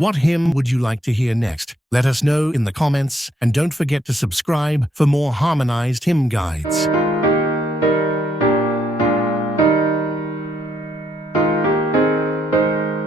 What hymn would you like to hear next? Let us know in the comments, and don't forget to subscribe for more harmonized hymn guides.